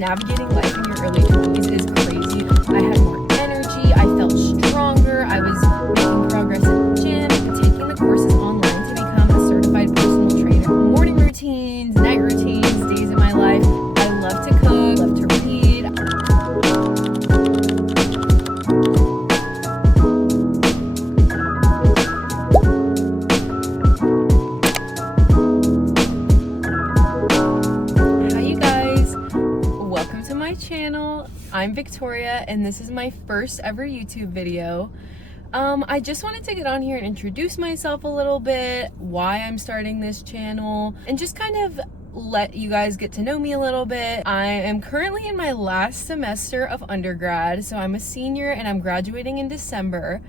Navigating life in your early 20s is crazy. I had more energy, I felt stronger, I was making progress in the gym, taking the courses online to become a certified personal trainer. Morning routines, night routines, days in my life. I love to cook, love to read. Channel. I'm Victoria and this is my first ever YouTube video. I just wanted to get on here and introduce myself a little bit, why I'm starting this channel, and just kind of let you guys get to know me a little bit. I am currently in my last semester of undergrad, so I'm a senior and I'm graduating in December.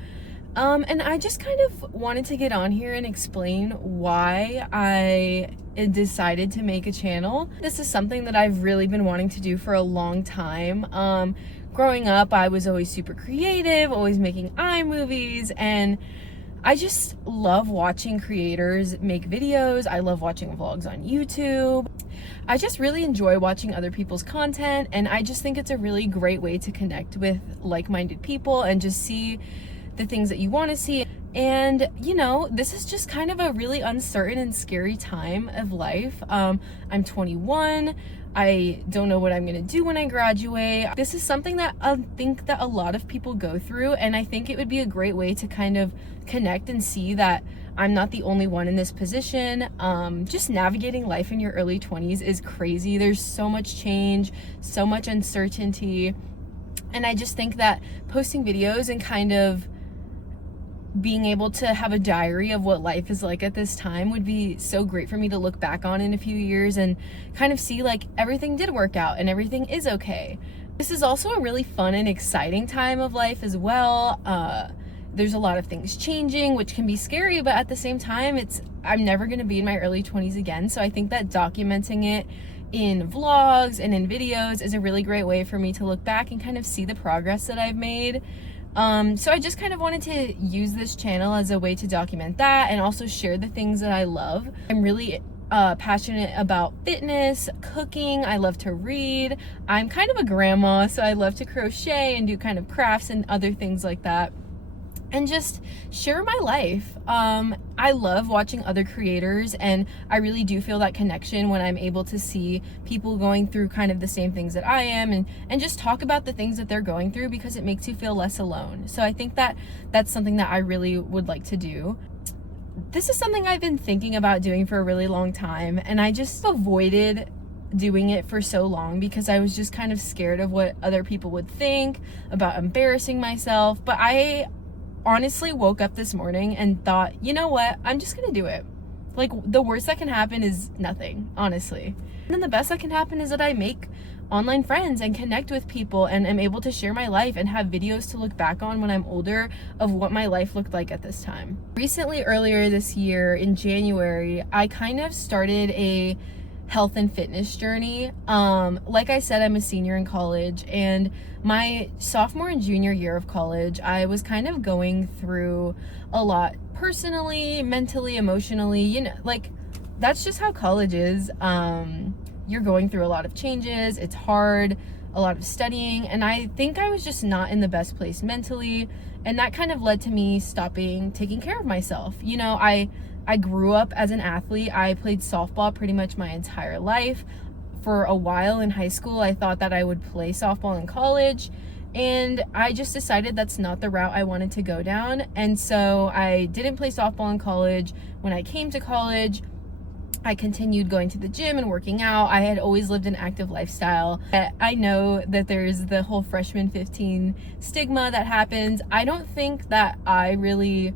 And I just kind of wanted to get on here and explain why I decided to make a channel. This is something that I've really been wanting to do for a long time. Growing up, I was always super creative, always making iMovies, and I just love watching creators make videos. I love watching vlogs on YouTube. I just really enjoy watching other people's content, and I just think it's a really great way to connect with like-minded people and just see the things that you want to see. And you know, this is just kind of a really uncertain and scary time of life. I'm 21. I don't know what I'm gonna do when I graduate. This is something that I think that a lot of people go through, and I think it would be a great way to kind of connect and see that I'm not the only one in this position. Just navigating life in your early 20s is crazy. There's so much change, so much uncertainty, and I just think that posting videos and kind of being able to have a diary of what life is like at this time would be so great for me to look back on in a few years and kind of see like everything did work out and everything is okay. This is also a really fun and exciting time of life as well. There's a lot of things changing, which can be scary, but at the same time, I'm never going to be in my early 20s again. So I think that documenting it in vlogs and in videos is a really great way for me to look back and kind of see the progress that I've made. So I just kind of wanted to use this channel as a way to document that and also share the things that I love. I'm really passionate about fitness, cooking. I love to read. I'm kind of a grandma, so I love to crochet and do kind of crafts and other things like that, and just share my life. I love watching other creators, and I really do feel that connection when I'm able to see people going through kind of the same things that I am, and just talk about the things that they're going through, because it makes you feel less alone. So I think that that's something that I really would like to do. This is something I've been thinking about doing for a really long time, and I just avoided doing it for so long because I was just kind of scared of what other people would think, about embarrassing myself. But I honestly woke up this morning and thought, you know what, I'm just gonna do it. Like, the worst that can happen is nothing, honestly. And then the best that can happen is that I make online friends and connect with people and am able to share my life and have videos to look back on when I'm older of what my life looked like at this time. Recently, earlier this year in January, I kind of started a health and fitness journey. Like I said, I'm a senior in college, and my sophomore and junior year of college, I was kind of going through a lot personally, mentally, emotionally, you know, like that's just how college is. You're going through a lot of changes. It's hard, a lot of studying, and I think I was just not in the best place mentally, and that kind of led to me stopping taking care of myself. You know, I grew up as an athlete. I played softball pretty much my entire life. For a while in high school, I thought that I would play softball in college, and I just decided that's not the route I wanted to go down. And so I didn't play softball in college. When I came to college, I continued going to the gym and working out. I had always lived an active lifestyle. I know that there's the whole freshman 15 stigma that happens. I don't think that I really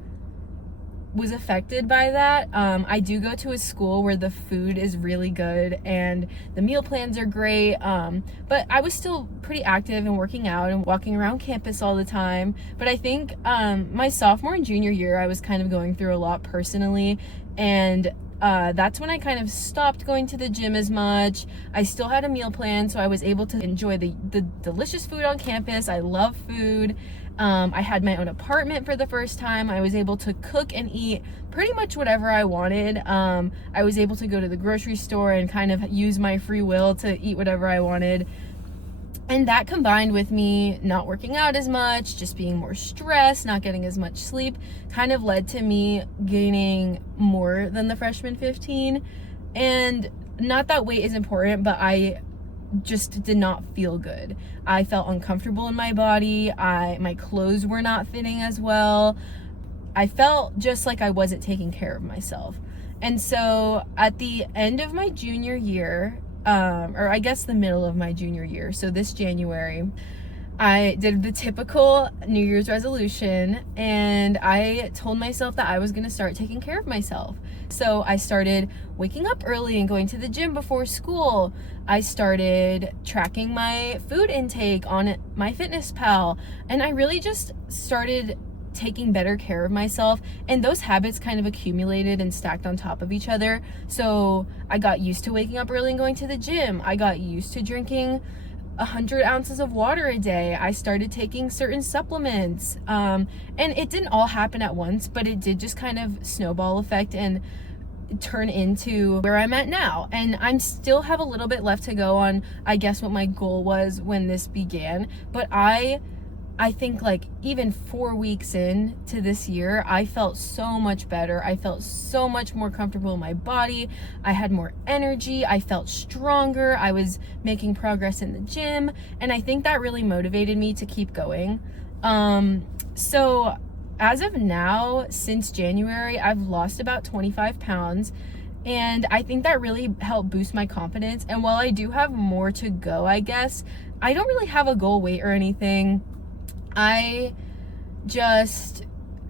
was affected by that. I do go to a school where the food is really good and the meal plans are great, but I was still pretty active and working out and walking around campus all the time. But I think my sophomore and junior year, I was kind of going through a lot personally, and that's when I kind of stopped going to the gym as much. I still had a meal plan, so I was able to enjoy the delicious food on campus. I love food. I had my own apartment for the first time. I was able to cook and eat pretty much whatever I wanted. I was able to go to the grocery store and kind of use my free will to eat whatever I wanted. And that combined with me not working out as much, just being more stressed, not getting as much sleep, kind of led to me gaining more than the freshman 15. And not that weight is important, but I just did not feel good. I felt uncomfortable in my body. My clothes were not fitting as well. I felt just like I wasn't taking care of myself. And so at the end of my junior year, or I guess the middle of my junior year, so this January, I did the typical New Year's resolution, and I told myself that I was going to start taking care of myself. So I started waking up early and going to the gym before school. I started tracking my food intake on MyFitnessPal, and I really just started taking better care of myself, and those habits kind of accumulated and stacked on top of each other. So I got used to waking up early and going to the gym. I got used to drinking 100 ounces of water a day. I started taking certain supplements, and it didn't all happen at once, but it did just kind of snowball effect and turn into where I'm at now. And I'm still have a little bit left to go on, I guess, what my goal was when this began, but I think like even 4 weeks in to this year, I felt so much better. I felt so much more comfortable in my body. I had more energy. I felt stronger. I was making progress in the gym. And I think that really motivated me to keep going. So as of now, since January, I've lost about 25 pounds. And I think that really helped boost my confidence. And while I do have more to go, I guess, I don't really have a goal weight or anything. I just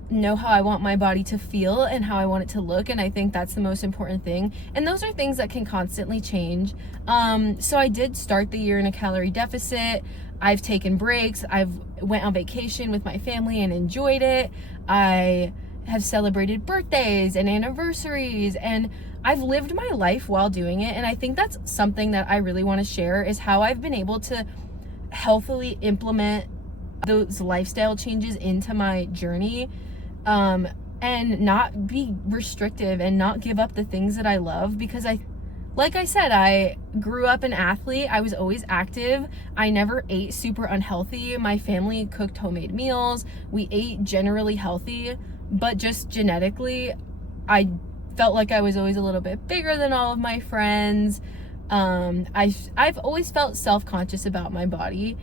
know how I want my body to feel and how I want it to look, and I think that's the most important thing. And those are things that can constantly change. So I did start the year in a calorie deficit. I've taken breaks. I've went on vacation with my family and enjoyed it. I have celebrated birthdays and anniversaries, and I've lived my life while doing it. And I think that's something that I really want to share, is how I've been able to healthily implement those lifestyle changes into my journey, and not be restrictive and not give up the things that I love. Because like I said, I grew up an athlete. I was always active. I never ate super unhealthy. My family cooked homemade meals. We ate generally healthy, but just genetically, I felt like I was always a little bit bigger than all of my friends. I've always felt self-conscious about my body.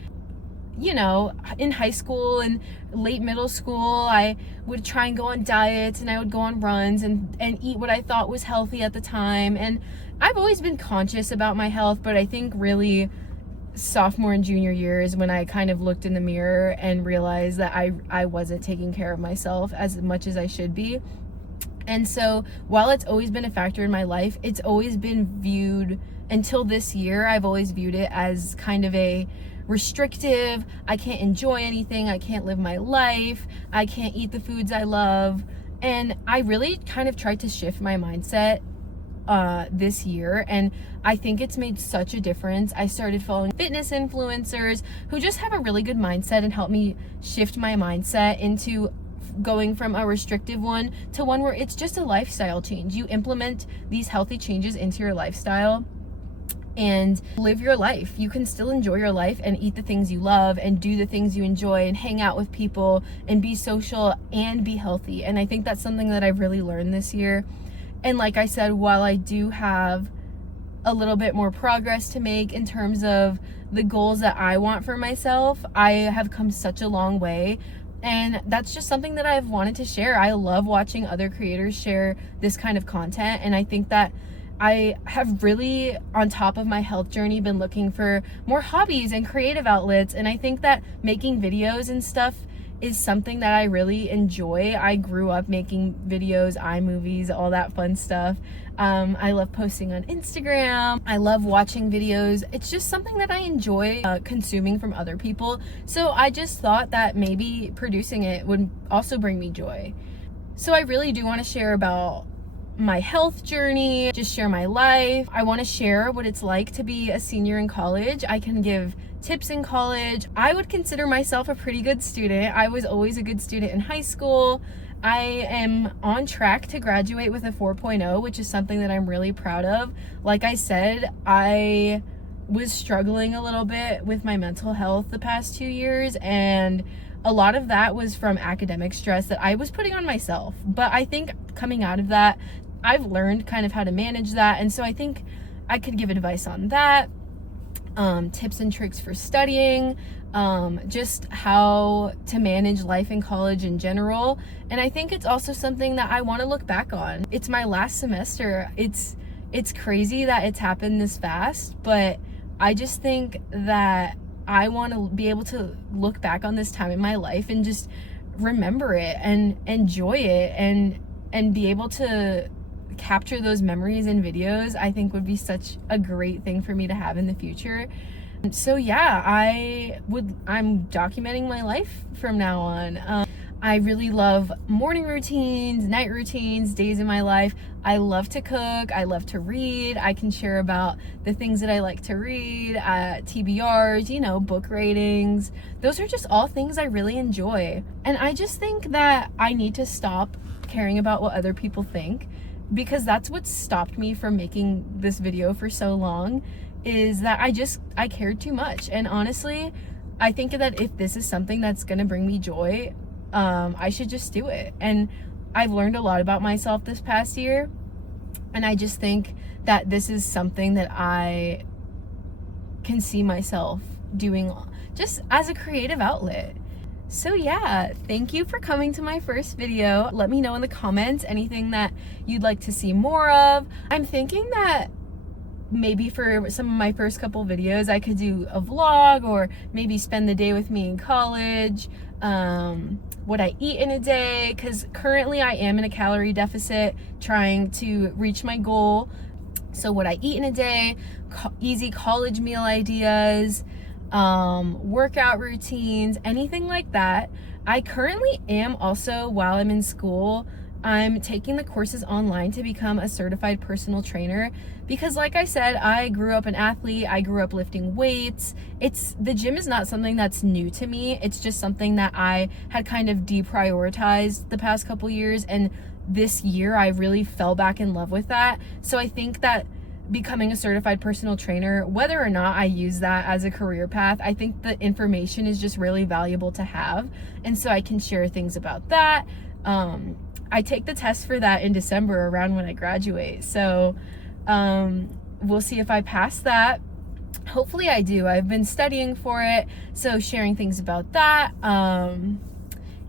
You know, in high school and late middle school, I would try and go on diets, and I would go on runs and eat what I thought was healthy at the time. And I've always been conscious about my health, but I think really sophomore and junior year is when I kind of looked in the mirror and realized that I wasn't taking care of myself as much as I should be. And so while it's always been a factor in my life, it's always been viewed, until this year, I've always viewed it as kind of a restrictive. I can't enjoy anything. I can't live my life. I can't eat the foods I love. And I really kind of tried to shift my mindset this year, and I think it's made such a difference. I started following fitness influencers who just have a really good mindset and help me shift my mindset into going from a restrictive one to one where it's just a lifestyle change. You implement these healthy changes into your lifestyle and live your life. You can still enjoy your life and eat the things you love and do the things you enjoy and hang out with people and be social and be healthy. And I think that's something that I've really learned this year. And like I said, while I do have a little bit more progress to make in terms of the goals that I want for myself, I have come such a long way. And that's just something that I've wanted to share. I love watching other creators share this kind of content, and I think that I have really, on top of my health journey, been looking for more hobbies and creative outlets. And I think that making videos and stuff is something that I really enjoy. I grew up making videos, iMovies, all that fun stuff. I love posting on Instagram. I love watching videos. It's just something that I enjoy consuming from other people. So I just thought that maybe producing it would also bring me joy. So I really do want to share about my health journey, just share my life. I want to share what it's like to be a senior in college. I can give tips in college. I would consider myself a pretty good student. I was always a good student in high school. I am on track to graduate with a 4.0, which is something that I'm really proud of. Like I said, I was struggling a little bit with my mental health the past 2 years, and a lot of that was from academic stress that I was putting on myself. But I think coming out of that, I've learned kind of how to manage that, and so I think I could give advice on that, tips and tricks for studying, just how to manage life in college in general. And I think it's also something that I want to look back on. It's my last semester. It's crazy that it's happened this fast, but I just think that I want to be able to look back on this time in my life and just remember it and enjoy it, and be able to capture those memories in videos. I think would be such a great thing for me to have in the future. So yeah, I'm documenting my life from now on. I really love morning routines, night routines, days in my life. I love to cook. I love to read. I can share about the things that I like to read, TBRs, book ratings. Those are just all things I really enjoy. And I just think that I need to stop caring about what other people think, because that's what stopped me from making this video for so long, is that I cared too much. And honestly, I think that if this is something that's gonna bring me joy, I should just do it. And I've learned a lot about myself this past year, and I just think that this is something that I can see myself doing just as a creative outlet. So yeah, thank you for coming to my first video. Let me know in the comments anything that you'd like to see more of. I'm thinking that maybe for some of my first couple videos, I could do a vlog, or maybe spend the day with me in college, what I eat in a day, because currently I am in a calorie deficit trying to reach my goal. So what I eat in a day, easy college meal ideas, workout routines, anything like that. I currently am also, while I'm in school, I'm taking the courses online to become a certified personal trainer, because like I said, I grew up an athlete. I grew up lifting weights. The gym is not something that's new to me. It's just something that I had kind of deprioritized the past couple years, and this year I really fell back in love with that. So I think that becoming a certified personal trainer, whether or not I use that as a career path, I think the information is just really valuable to have, and so I can share things about that. I take the test for that in December, around when I graduate. So we'll see if I pass that. Hopefully I do. I've been studying for it, so sharing things about that.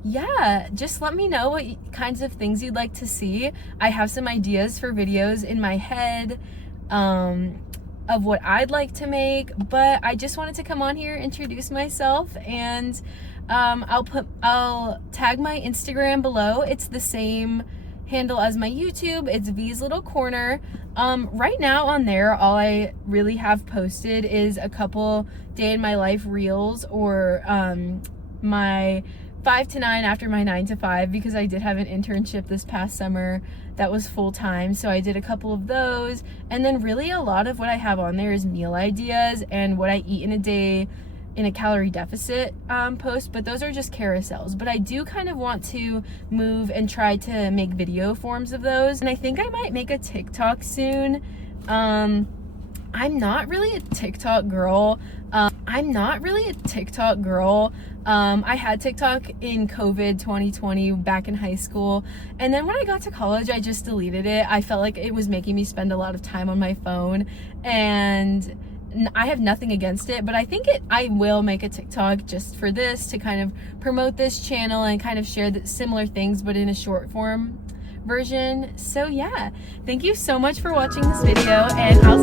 Yeah, just let me know what kinds of things you'd like to see. I have some ideas for videos in my head of what I'd like to make, but I just wanted to come on here, introduce myself, and I'll tag my Instagram below. It's the same handle as my YouTube. It's V's Little Corner. Right now on there, all I really have posted is a couple day in my life reels, or my 5 to 9 after my 9 to 5, because I did have an internship this past summer that was full-time, so I did a couple of those. And then really a lot of what I have on there is meal ideas and what I eat in a day in a calorie deficit post, but those are just carousels. But I do kind of want to move and try to make video forms of those, and I think I might make a TikTok soon. I'm not really a TikTok girl. I had TikTok in COVID 2020 back in high school, and then when I got to college, I just deleted it. I felt like it was making me spend a lot of time on my phone, and I have nothing against it, but I think I will make a TikTok just for this, to kind of promote this channel and kind of share similar things, but in a short form version. So yeah, thank you so much for watching this video, and I'll